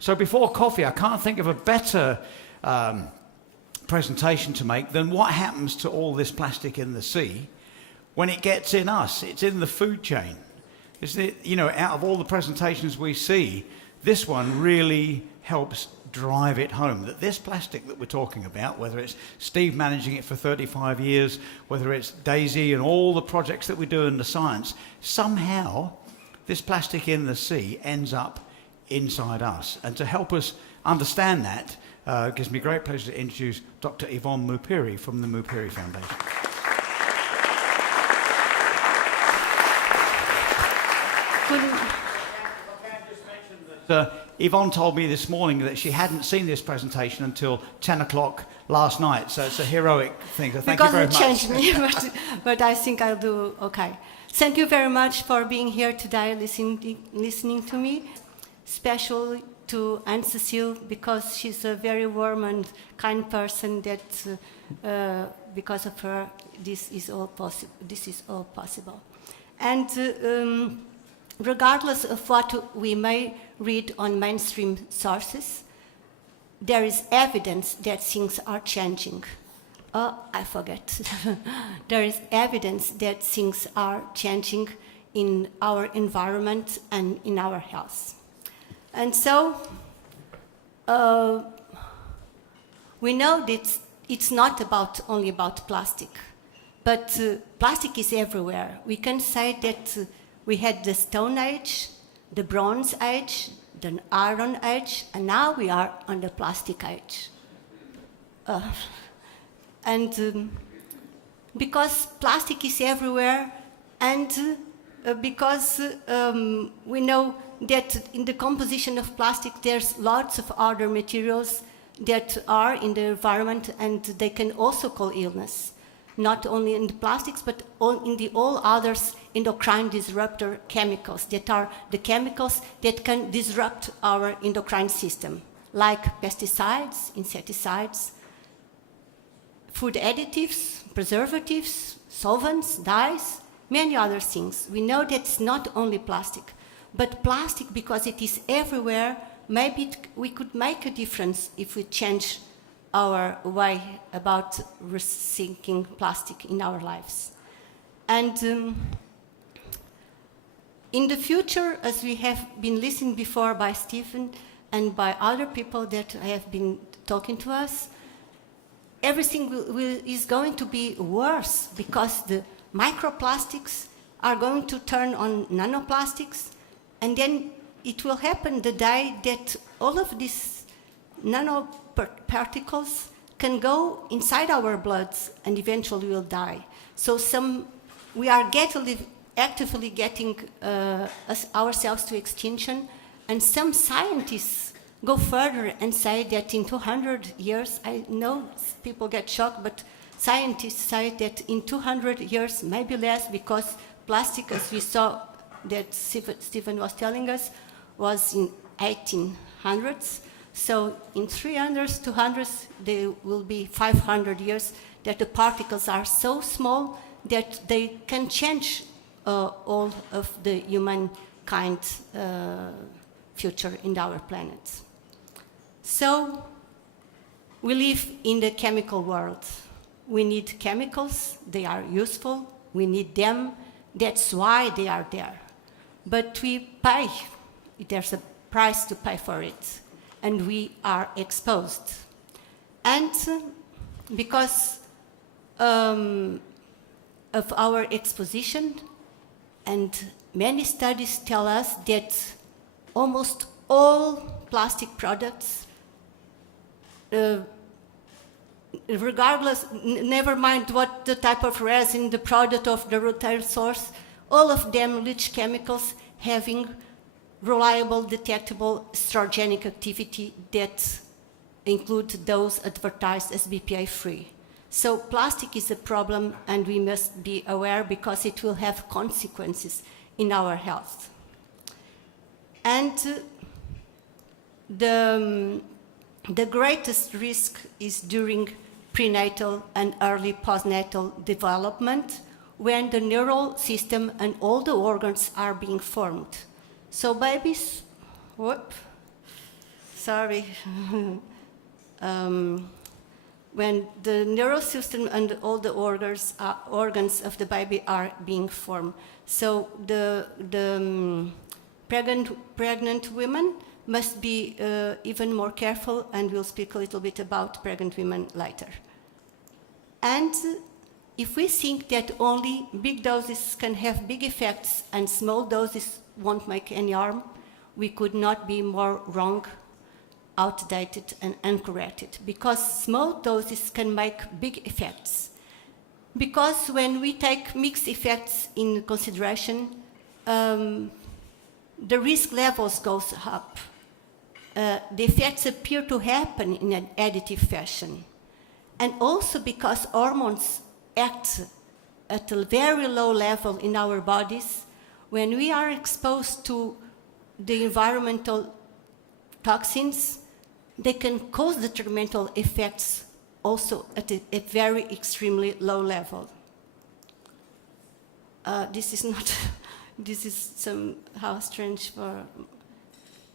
So before coffee, I can't think of a better presentation to make than what happens to all this plastic in the sea when it gets in us. It's in the food chain. Isn't it? You know, out of all the presentations we see, this one really helps drive it home, that this plastic that we're talking about, whether it's Steve managing it for 35 years, whether it's Daisy and all the projects that we do in the science, somehow this plastic in the sea ends up inside us. And to help us understand that, gives me great pleasure to introduce Dr. Ivone Mirpuri from the Mirpuri Foundation. Ivone told me this morning that she hadn't seen this presentation until 10 o'clock last night, so it's a heroic thing. So thank you very much. Because it changed me, but I think I'll do okay. Thank you very much for being here today, listening to me, especially to Anne-Cécile, because she's a very warm and kind person that, because of her, this is all possible. And regardless of what we may read on mainstream sources, there is evidence that things are changing. Oh, I forget. There is evidence that things are changing in our environment and in our health. And so, we know that it's not only about plastic, but plastic is everywhere. We can say that we had the Stone Age, the Bronze Age, the Iron Age, and now we are on the Plastic Age. Because plastic is everywhere, and because we know that in the composition of plastic there's lots of other materials that are in the environment, and they can also cause illness. Not only in the plastics, but in all others endocrine disruptor chemicals that are the chemicals that can disrupt our endocrine system, like pesticides, insecticides, food additives, preservatives, solvents, dyes, many other things. We know that it's not only plastic, but plastic, because it is everywhere, maybe we could make a difference if we change our way about rethinking plastic in our lives. And in the future, as we have been listening before by Stephen and by other people that have been talking to us, everything is going to be worse, because the microplastics are going to turn on nanoplastics, and then it will happen the day that all of these nanoparticles can go inside our bloods and eventually will die. So we are actively getting ourselves to extinction, and some scientists go further and say that in 200 years, I know people get shocked, but scientists say that in 200 years, maybe less, because plastic, as we saw that Stephen was telling us, was in 1800s. So in 300, 200s, there will be 500 years that the particles are so small that they can change all of the humankind future in our planet. So we live in the chemical world. We need chemicals, they are useful, we need them, that's why they are there. But we pay, there's a price to pay for it, and we are exposed. And because of our exposition, and many studies tell us that almost all plastic products, regardless, never mind what the type of resin, the product of the retail source, all of them leach chemicals having reliable, detectable estrogenic activity that include those advertised as BPA-free. So plastic is a problem, and we must be aware, because it will have consequences in our health. And the greatest risk is during prenatal and early postnatal development, when the neural system and all the organs are being formed. So babies, sorry. When the nervous system and all the organs of the baby are being formed. So the pregnant women must be even more careful, and we'll speak a little bit about pregnant women later. And if we think that only big doses can have big effects and small doses won't make any harm, we could not be more wrong, outdated, and uncorrected, because small doses can make big effects. Because when we take mixed effects in consideration, the risk levels goes up. The effects appear to happen in an additive fashion. And also because hormones act at a very low level in our bodies, when we are exposed to the environmental toxins, they can cause detrimental effects also at a very extremely low level. This is somehow strange for...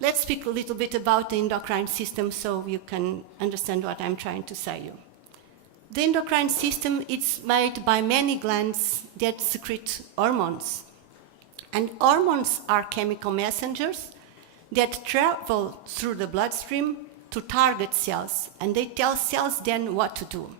Let's speak a little bit about the endocrine system so you can understand what I'm trying to say you. The endocrine system is made by many glands that secrete hormones. And hormones are chemical messengers that travel through the bloodstream to target cells, and they tell cells then what to do.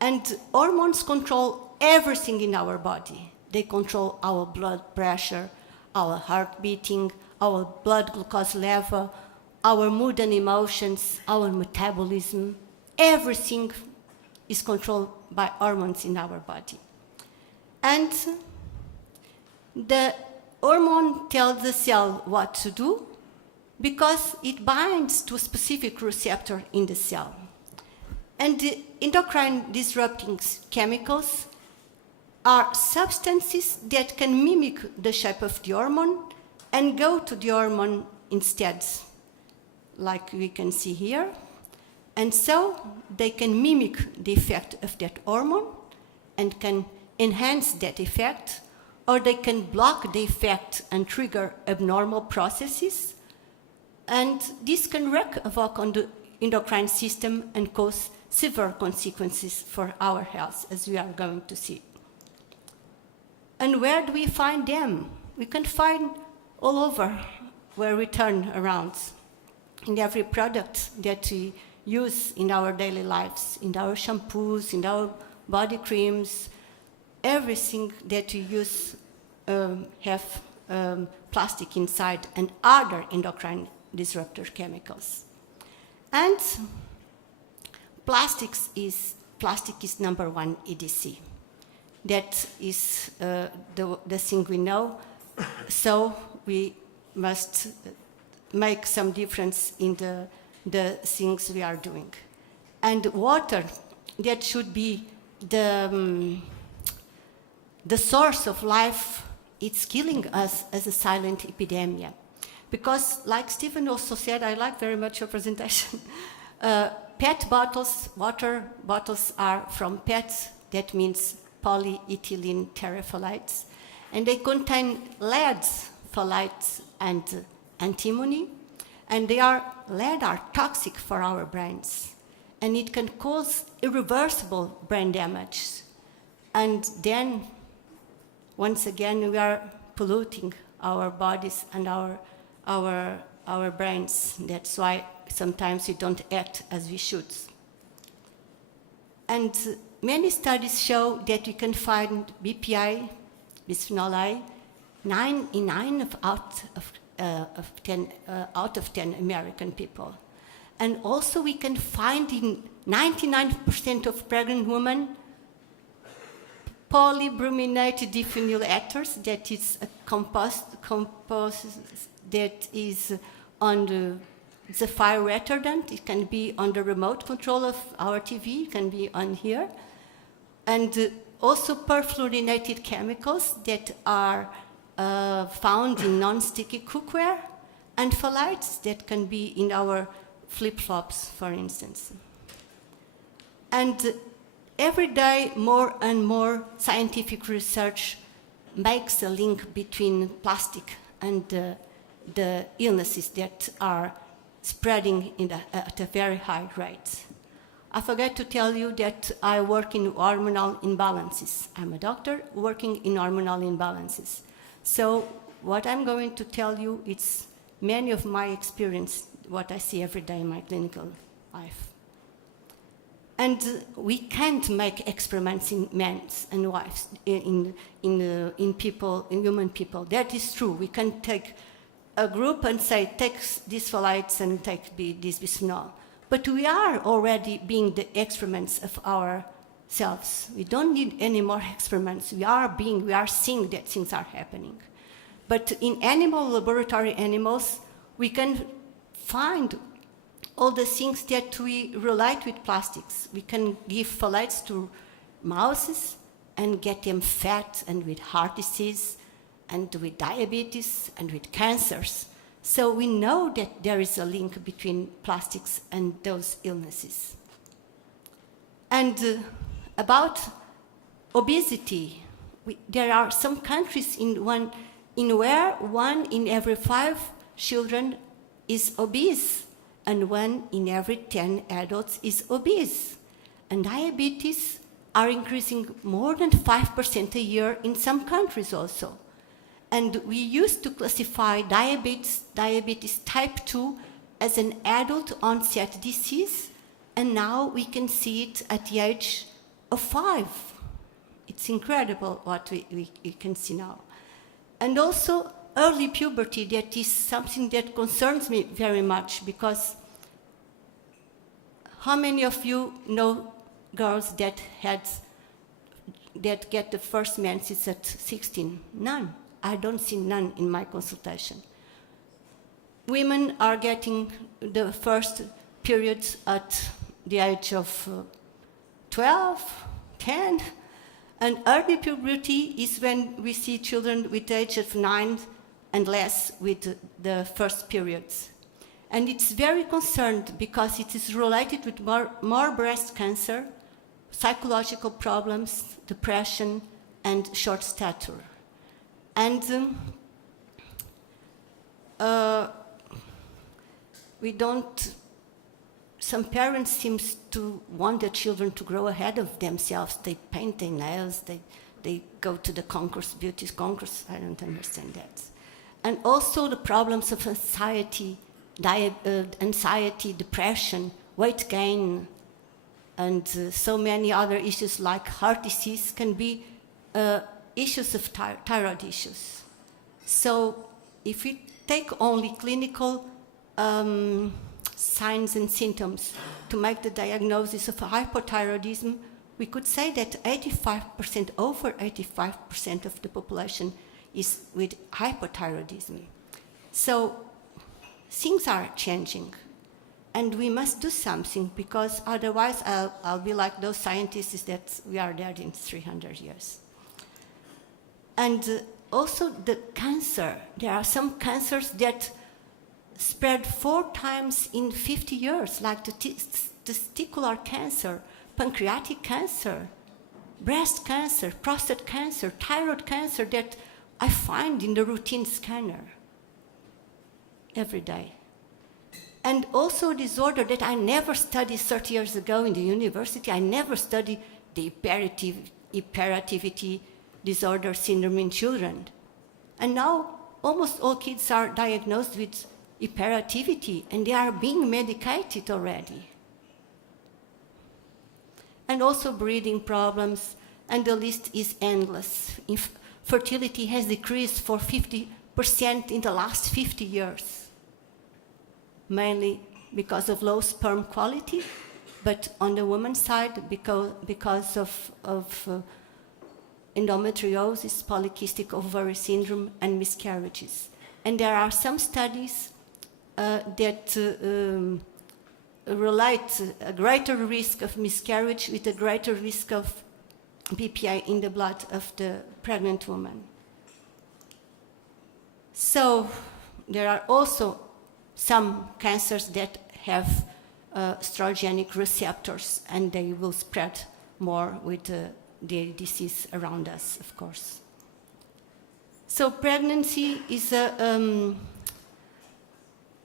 And hormones control everything in our body. They control our blood pressure, our heart beating, our blood glucose level, our mood and emotions, our metabolism. Everything is controlled by hormones in our body. And the hormone tells the cell what to do because it binds to a specific receptor in the cell. And the endocrine disrupting chemicals are substances that can mimic the shape of the hormone and go to the hormone instead, like we can see here. And so they can mimic the effect of that hormone and can enhance that effect, or they can block the effect and trigger abnormal processes. And this can wreak havoc on the endocrine system and cause severe consequences for our health, as we are going to see. And where do we find them? We can find all over where we turn around, in every product that we use in our daily lives, in our shampoos, in our body creams. Everything that we use have plastic inside and other endocrine disruptor chemicals. And plastic is number one EDC. That is the thing we know. So we must make some difference in the things we are doing. And water, that should be the source of life, it's killing us as a silent epidemic. Because, like Stephen also said, I like very much your presentation, PET bottles, water bottles are from PET, that means polyethylene terephtalates, and they contain lead, phthalates, and antimony, and lead are toxic for our brains, and it can cause irreversible brain damage. And then, once again, we are polluting our bodies and our brains. That's why sometimes we don't act as we should. And many studies show that we can find BPI, bisphenol A, in 9 out of 10 American people. And also we can find in 99% of pregnant women polybrominated diphenyl ethers, that is a compost that is on it's a fire retardant. It can be on the remote control of our TV, it can be on here. And also perfluorinated chemicals that are found in non-sticky cookware, and phthalates that can be in our flip-flops, for instance. And every day, more and more scientific research makes a link between plastic and the illnesses that are spreading at a very high rate. I forgot to tell you that I work in hormonal imbalances. I'm a doctor working in hormonal imbalances. So what I'm going to tell you, it's many of my experience, what I see every day in my clinical life. And we can't make experiments in men and wives, in people, in human people. That is true. We can take a group and say, take these phthalates and take this bisphenol. But we are already being the experiments of ourselves. We don't need any more experiments. We are seeing that things are happening. But in animal laboratory animals, we can find all the things that we relate with plastics. We can give phthalates to mouses and get them fat and with heart disease and with diabetes and with cancers. So we know that there is a link between plastics and those illnesses. And about obesity, there are some countries where 1 in every 5 children is obese, and 1 in every 10 adults is obese. And diabetes are increasing more than 5% a year in some countries also. And we used to classify diabetes type 2 as an adult onset disease, and now we can see it at the age of 5. It's incredible what we can see now. And also early puberty, that is something that concerns me very much, because how many of you know girls that get the first menses at 16? None. I don't see none in my consultation. Women are getting the first periods at the age of 12, 10, and early puberty is when we see children with the age of 9 and less with the first periods. And it's very concerned because it is related with more breast cancer, psychological problems, depression, and short stature. And some parents seem to want their children to grow ahead of themselves. They paint their nails, they go to the beauty concourse. I don't understand that. And also the problems of anxiety, depression, weight gain, and so many other issues like heart disease can be issues of thyroid issues. So if we take only clinical signs and symptoms to make the diagnosis of hypothyroidism, we could say that 85%, over 85% of the population is with hypothyroidism. So things are changing, and we must do something, because otherwise I'll be like those scientists that we are dead in 300 years. And also the cancer. There are some cancers that spread 4 times in 50 years, like the testicular cancer, pancreatic cancer, breast cancer, prostate cancer, thyroid cancer, that I find in the routine scanner every day. And also a disorder that I never studied 30 years ago in the university. I never studied the hyperactivity disorder syndrome in children. And now almost all kids are diagnosed with hyperactivity, and they are being medicated already. And also breathing problems, and the list is endless. Fertility has decreased for 50% in the last 50 years, mainly because of low sperm quality, but on the woman's side, because of endometriosis, polycystic ovary syndrome, and miscarriages. And there are some studies that relate a greater risk of miscarriage with a greater risk of BPA in the blood of the pregnant woman. So there are also some cancers that have estrogenic receptors, and they will spread more with the disease around us, of course. So pregnancy is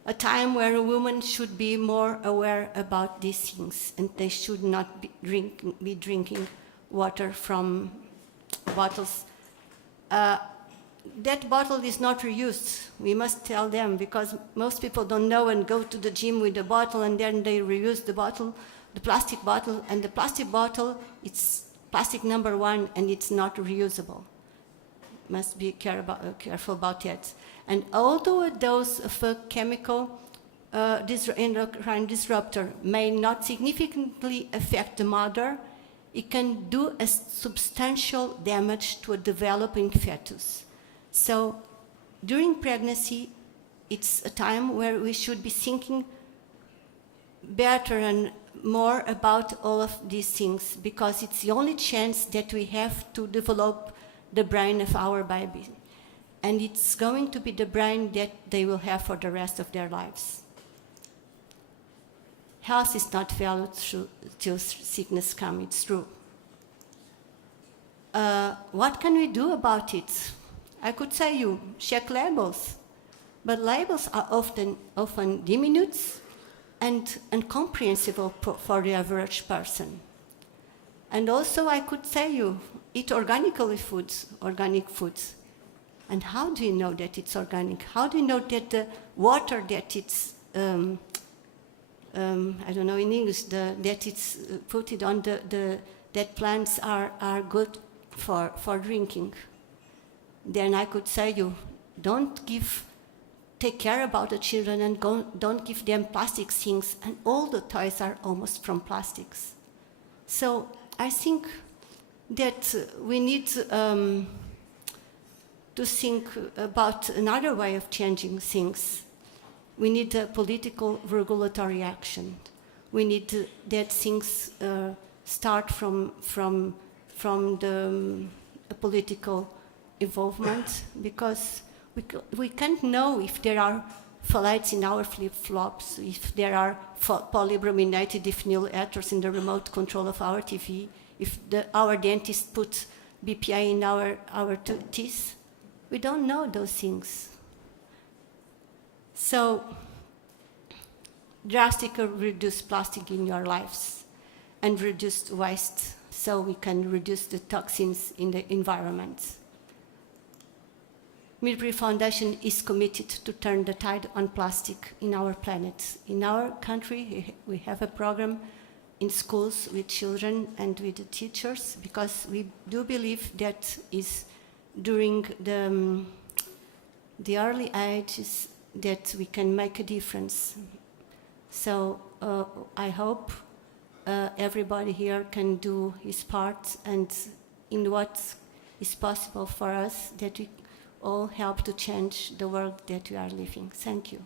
a time where a woman should be more aware about these things, and they should not be drinking water from bottles. That bottle is not reused. We must tell them, because most people don't know and go to the gym with the bottle and then they reuse the bottle, the plastic bottle, and the plastic bottle, it's plastic number 1 and it's not reusable. Must be careful about that. And although a dose of a chemical endocrine disruptor may not significantly affect the mother, it can do a substantial damage to a developing fetus. So during pregnancy, it's a time where we should be thinking better and more about all of these things, because it's the only chance that we have to develop the brain of our baby. And it's going to be the brain that they will have for the rest of their lives. Health is not valued till sickness comes, it's true. What can we do about it? I could say you check labels, but labels are often diminutive and incomprehensible for the average person. And also I could say you eat organic foods. And how do you know that it's organic? How do you know that the water that it's, I don't know in English, that it's put it on that plants are good for drinking? Then I could say you take care about the children and don't give them plastic things, and all the toys are almost from plastics. So I think that we need to think about another way of changing things. We need a political regulatory action. We need that things start from the political involvement, because we can't know if there are phthalates in our flip-flops, if there are polybrominated diphenyl ethers in the remote control of our TV, if our dentist puts BPA in our teeth. We don't know those things. So drastically reduce plastic in your lives and reduce waste so we can reduce the toxins in the environment. Mirpuri Foundation is committed to turn the tide on plastic in our planet. In our country, we have a program in schools with children and with the teachers, because we do believe that is during the early ages that we can make a difference. So I hope everybody here can do his part, and in what is possible for us, that we all help to change the world that we are living. Thank you.